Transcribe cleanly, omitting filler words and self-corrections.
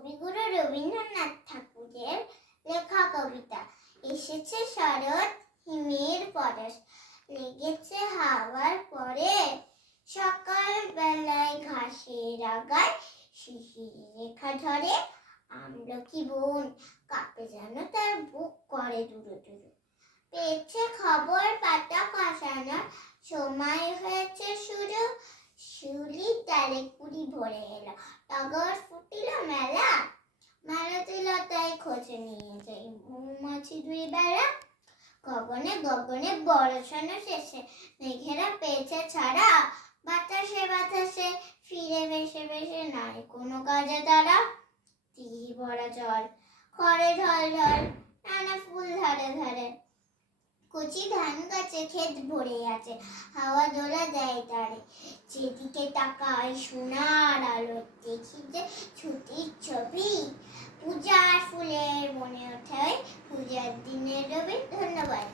কবিগুরু রবীন্দ্রনাথ ঠাকুরের লেখা কবিতা। এসেছে শরৎ হিমের পরশ, লেগেছে হাওয়ার পরে, সকাল বেলায় ঘাসের আগায় শিশির রেখা ঝরে, আমলকি বন কাঁপে যেন তার বুক করে দুরু দুরু। পেয়েছে খবর পাতা খসানোর, সময় হয়েছে শুরু, শিউলির ডালে কুড়ি ভরে এলো, টগর ফুটিল মেলা, মালতী লতায় খোঁজ নিয়ে যাই মৌমাছি দুই বেলা। গগনে গগনে বর্ষণ শেষে মেঘেরা পেয়েছে ছাড়া, বাতাসে বাতাসে ফিরে ভেসে ভেসে নাই কোনো কাজে তারা। দিঘি ভরা জল, খড়ে ঢল ঢল, নানা ফুল ধারে ধারে, কচি ধান গাছে ক্ষেত ভরে আছে, হাওয়া দোলা দেয় তারে। যেদিকে তাকাই সোনার আলো, দেখি যে ছুটির ছবি, পূজার ফুলের মনে ওঠে পূজার দিনের রবি। ধন্যবাদ।